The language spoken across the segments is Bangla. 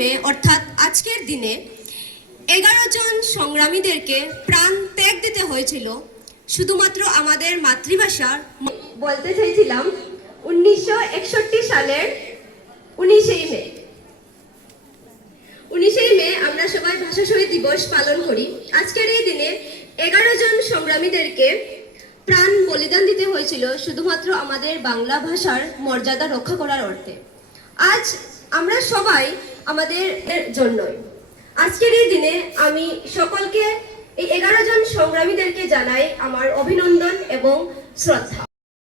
মে অর্থাৎ আজকের দিনে 11 জন সংগ্রামীদেরকে প্রাণ ত্যাগ দিতে হয়েছিল শুধুমাত্র আমাদের মাতৃভাষার। বলতে চাইছিলাম 1961 সালের 19 মে আমরা সবাই ভাষা শহীদ দিবস পালন করি। আজকের এই দিনে 11 জন সংগ্রামীদেরকে প্রাণ বলিদান দিতে হয়েছিল শুধুমাত্র আমাদের বাংলা ভাষার মর্যাদা রক্ষা করার অর্থে। আজ আমরা সবাই আমাদের জন্যই। আজকের এই দিনে আমি সকলকে এই 11 জন সংগ্রামীদেরকে জানাই আমার অভিনন্দন এবং শ্রদ্ধা।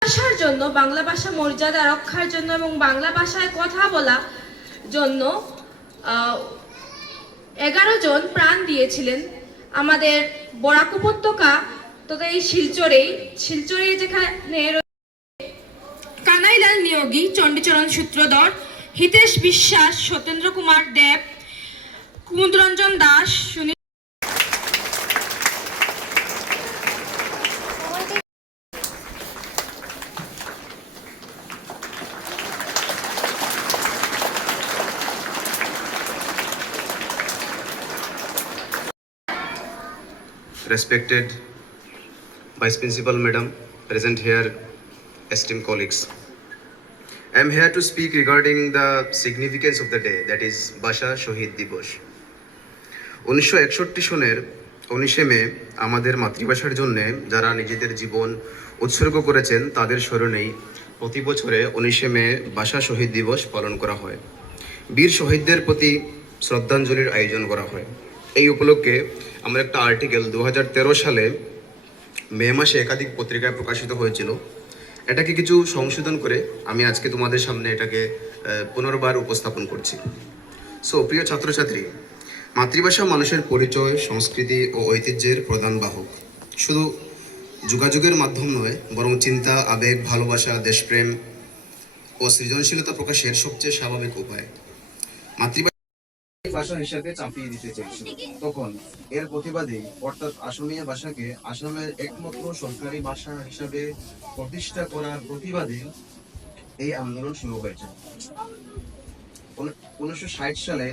ভাষার জন্য, বাংলা ভাষা মর্যাদা রক্ষার জন্য এবং বাংলা ভাষায় কথা বলা জন্য 11 জন প্রাণ দিয়েছিলেন আমাদের বরাক উপত্যকা তথা এই শিলচরে যেখানে কানাইলাল নিয়োগী, চণ্ডীচরণ সূত্রধর, হিতেশ বিশ্বাস, Satyendra Kumar Deb, Kumudranjan Das, Respected Vice Principal Madam, present here, esteemed colleagues. I am here to speak regarding the significance of the day, that is Bhasha Shohid Dibosh. 1961 সনের 19 মে আমাদের মাতৃভাষার জন্য যারা নিজেদের জীবন উৎসর্গ করেছেন তাদের স্মরণেই প্রতি বছরে 19 মে ভাষা শহীদ দিবস পালন করা হয়। বীর শহীদদের প্রতি শ্রদ্ধাঞ্জলির আয়োজন করা হয়। এই উপলক্ষে আমার একটা আর্টিকেল 2013 সালে মে মাসে একাধিক পত্রিকায় প্রকাশিত হয়েছিল। এটাকে কিছু সংশোধন করে আমি আজকে তোমাদের সামনে এটাকে পুনর্বার উপস্থাপন করছি। সো প্রিয় ছাত্রছাত্রী, মাতৃভাষা মানুষের পরিচয়, সংস্কৃতি ও ঐতিহ্যের প্রধান বাহক। শুধু যোগাযোগের মাধ্যম নয়, বরং চিন্তা, আবেগ, ভালোবাসা, দেশপ্রেম ও সৃজনশীলতা প্রকাশের সবচেয়ে স্বাভাবিক উপায়। মাতৃভাষা ভাষা হিসাবে চাপিয়ে দিতে চেয়েছিল। তখন এর প্রতিবাদী অর্থাৎ আসামিয়া ভাষাকে আসামের একমাত্র সরকারি ভাষা হিসাবে প্রতিষ্ঠা করার প্রতিবাদে এই আন্দোলন শুরু হয়েছে। 1960 সালে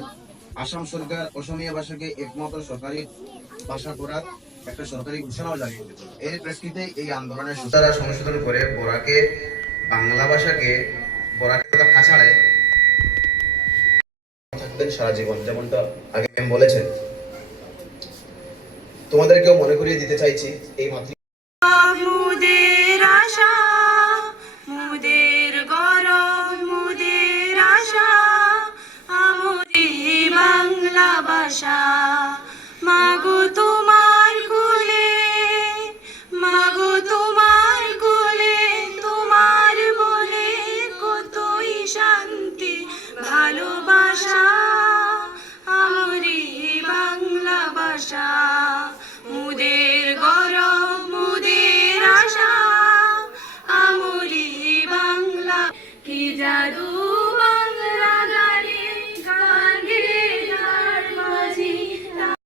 আসাম সরকার অসমীয়া ভাষাকে একমাত্র সরকারি ভাষা করার একটা সরকারি ঘোষণাও জারি করে। এর প্রেক্ষিতে এই আন্দোলনের সূচনা সংশোধন করে বরাকে বাংলা ভাষাকে বরাকে তথা কাছাড়ে থাকবেন সারা জীবন, যেমনটা আগে ম্যাম বলেছেন। তোমাদেরকেও মনে করিয়ে দিতে চাইছি এই মুদের আশা, মুদের গরব, মুদের আশা, আমাদের বাংলা ভাষা।